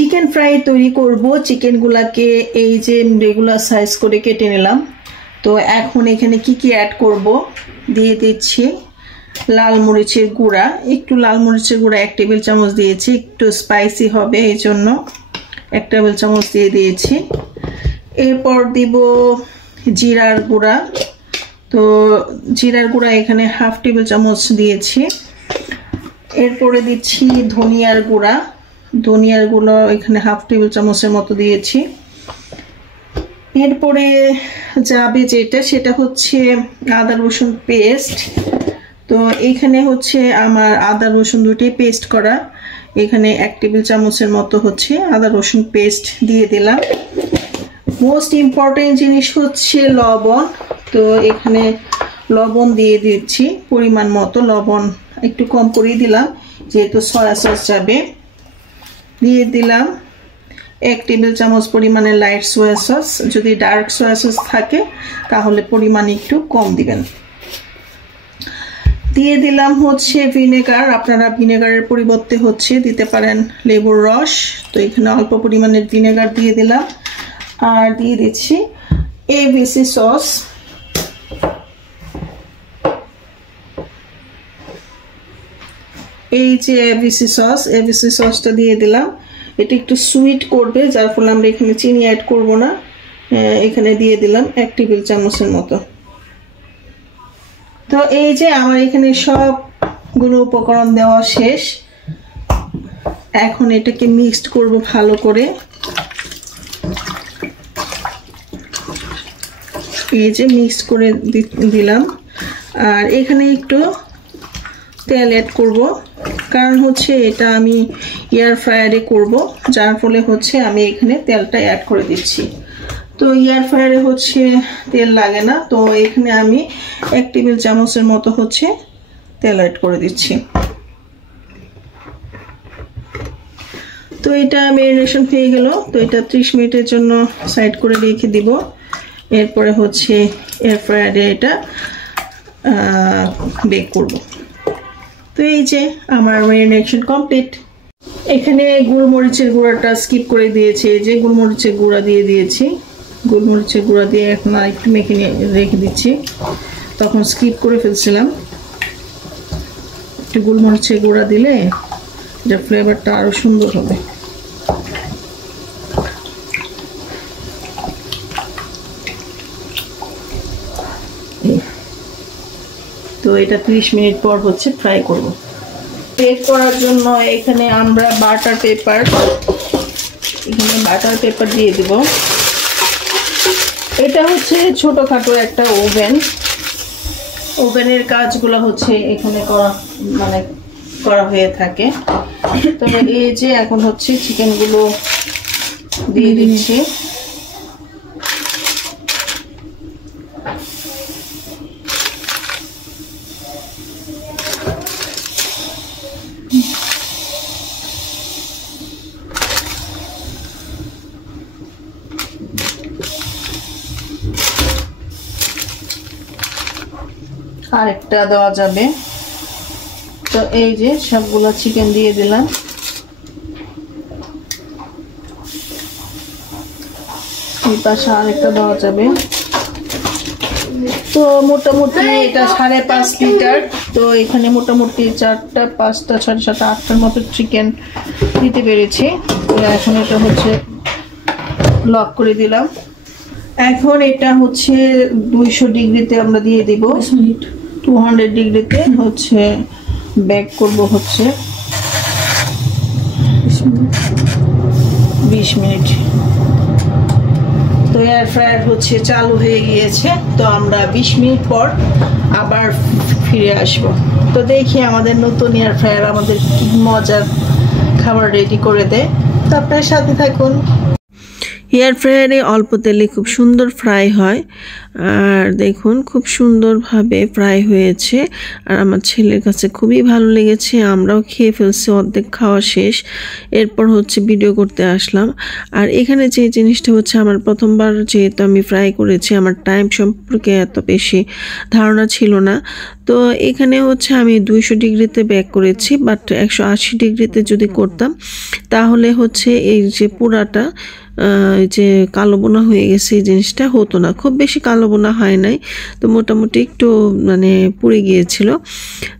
Chicken fry তৈরি করব। চিকেনগুলোকে এই যে রেগুলার সাইজ করে কেটে নিলাম। তো এখন এখানে কি কি অ্যাড করব দিয়ে দিচ্ছি। লাল মরিচের গুঁড়া, একটু লাল মরিচের গুঁড়া 1 টেবিল চামচ দিয়েছি, একটু স্পাইসি হবে এই জন্য 1 টেবিল চামচ দিয়ে দিয়েছি। এরপর দিব জিরার গুঁড়া, তো জিরার গুঁড়া এখানে 1/2 টেবিল চামচ দিয়েছি। এরপরে দিচ্ছি ধনিয়ার গুঁড়া, ধনিয়ার গুঁড়ো এখানে 1/2 টেবিল চামচের মতো দিয়েছি। এরপরে যাবে যেটা সেটা হচ্ছে আদা রসুন পেস্ট। তো এখানে হচ্ছে আমার আদা রসুন দুটোই পেস্ট করা, এখানে 1 টেবিল চামচের মতো হচ্ছে আদা রসুন পেস্ট দিয়ে দিলাম। মোস্ট ইম্পর্টেন্ট জিনিস হচ্ছে লবণ, তো এখানে লবণ দিয়ে দিচ্ছি পরিমাণ মতো। লবণ একটু কম করে দিলাম যেহেতু সয়া সস যাবে। দিয়ে দিলাম 1 টেবিল চামচ পরিমাণে লাইট সয়া সস, যদি ডার্ক সয়া সস থাকে তাহলে পরিমাণ একটু কম দিবেন। দিয়ে দিলাম হচ্ছে ভিনেগার, আপনারা ভিনেগারের পরিবর্তে হচ্ছে দিতে পারেন লেবুর রস, তো এখানে অল্প পরিমাণের ভিনেগার দিয়ে দিলাম। আর দিয়ে দিচ্ছি এবিসি সস, এই যে এবিসি সসটা দিয়ে দিলাম। এটা একটু সুইট করবে, যার ফলে আমরা এখানে চিনি অ্যাড করব না। এখানে দিয়ে দিলাম 1 টেবিল চামচের মতো। তো এই যে আমার এখানে সবগুলো উপকরণ দেওয়া শেষ। এখন এটাকে মিক্সড করব ভালো করে। এই যে মিক্সড করে দিলাম। আর এখানে একটু তেল অ্যাড করব, কারণ হচ্ছে এটা আমি এয়ার ফ্রায়ারে করব, যার ফলে হচ্ছে আমি এখানে তেলটা অ্যাড করে দিচ্ছি। তো এয়ার ফ্রায়ারে হচ্ছে তেল লাগে না, তো এখানে আমি 1 টেবিল চামচের মতো হচ্ছে তেল অ্যাড করে দিচ্ছি। তো এটা ম্যারিনেশন হয়ে গেল। তো এটা 30 মিনিটের জন্য সাইড করে রেখে দিব। এরপরে হচ্ছে এয়ার ফ্রায়ারে এটা বেক করব। তো এই যে আমার ম্যারিনেশন কমপ্লিট। এখানে গোলমরিচের গুঁড়াটা স্কিপ করে দিয়েছি, এই যে গোলমরিচের গুঁড়া দিয়ে দিয়েছি। গোলমরিচের গুঁড়া দিয়ে এখন একটু মেখে রেখে দিচ্ছি, তখন স্কিপ করে ফেলছিলাম। একটু গোলমরিচের গুঁড়া দিলে যে ফ্লেভারটা আরো সুন্দর হবে। তো এটা 30 মিনিট পর হচ্ছে ফ্রাই করব। বেক করার জন্য এখানে আমরা বাটার পেপার দিয়ে দিব। এটা হচ্ছে ছোটখাটো একটা ওভেনের কাজগুলো হচ্ছে এখানে করা হয়ে থাকে। তবে এই যে এখন হচ্ছে চিকেনগুলো দিয়ে দিচ্ছি। আরেকটা দেওয়া যাবে। তো এই যে সবগুলো চিকেন দিয়ে দিলাম। এই পাশে আরেকটা দেওয়া যাবে। তো মোটামুটি এটা 5.5 লিটার, তো এখানে মোটামুটি 4টা 5টা 6টা 7টা 8টার মতো চিকেন দিতে পেরেছি। তো এখন এটা হচ্ছে লক করে দিলাম। এখন এটা হচ্ছে 200 ডিগ্রিতে আমরা দিয়ে দিব। 200 ডিগ্রিতে হচ্ছে বেক করব হচ্ছে 20 মিনিট। তো এয়ার ফ্রায়ার হচ্ছে চালু হয়ে গিয়েছে। তো আমরা 20 মিনিট পর আবার ফিরে আসব। তো দেখি আমাদের নতুন এয়ার ফ্রায়ার আমাদের কি মজার খাবার রেডি করে দেয়। তো আপনার সাথে থাকুন। এয়ার ফ্রায়ারে অল্প তেলে খুব সুন্দর ফ্রাই হয়। আর দেখুন খুব সুন্দরভাবে ফ্রাই হয়েছে, আর আমার ছেলের কাছে খুবই ভালো লেগেছে। আমরাও খেয়ে ফেলছি, অর্ধেক খাওয়া শেষ। এরপর হচ্ছে ভিডিও করতে আসলাম। আর এখানে যে জিনিসটা হচ্ছে, আমার প্রথমবার যেহেতু আমি ফ্রাই করেছি, আমার টাইম সম্পর্কে এত বেশি ধারণা ছিল না। তো এখানে হচ্ছে আমি 200 ডিগ্রিতে বেক করেছি, বাট 180 ডিগ্রিতে যদি করতাম তাহলে হচ্ছে এই যে পুরাটা যে কালো বোনা হয়ে গেছে এই জিনিসটা হতো না। খুব বেশি কালো বোনা হয় নাই, তো মোটামুটি একটু মানে পুড়ে গিয়েছিল।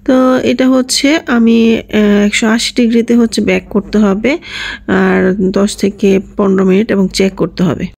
তো এটা হচ্ছে আমি 180 ডিগ্রিতে হচ্ছে বেক করতে হবে, আর 10 থেকে 15 মিনিট এবং চেক করতে হবে।